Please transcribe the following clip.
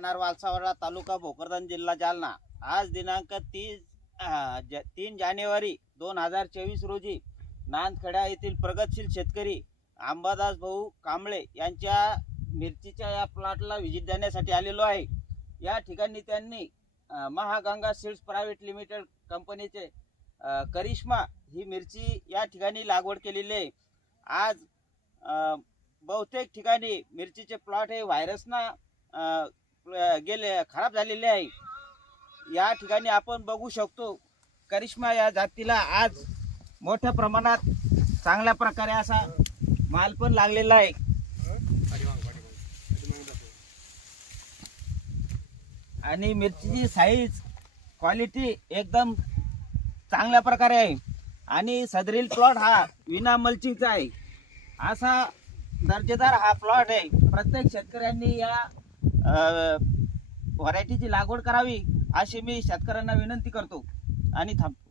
राहणार वालसावाडा तालुका भोकरदन जिल्हा जालना. आज दिनांक तीस तीन जानेवारी दोन हजार चोवीस रोजी नांदखेडा येथील प्रगतशील शेतकरी अंबादास भाऊ कांबळे यांच्या मिरचीच्या या प्लॉटला व्हिजिट देण्यासाठी आलेलो आहे. या ठिकाणी त्यांनी महागंगा सीड्स प्रायव्हेट लिमिटेड कंपनीचे करिश्मा ही मिरची या ठिकाणी लागवड केलेली आहे. आज बहुतेक ठिकाणी मिरचीचे प्लॉट हे व्हायरसना गेले खराब झालेले आहे. या ठिकाणी आपण बघू शकतो करिश्मा या जातीला आज मोठ्या प्रमाणात चांगल्या प्रकारे असा माल पण लागलेला आहे. आणि मिरचीची साईज क्वालिटी एकदम चांगल्या प्रकारे आहे. आणि सदरील प्लॉट हा विना मल्चिंगचा आहे. असा दर्जेदार हा प्लॉट आहे. प्रत्येक शेतकऱ्यांनी या व्हरायटीची लागवड करावी अशी मी शेतकऱ्यांना विनंती करतो. आणि थांबतो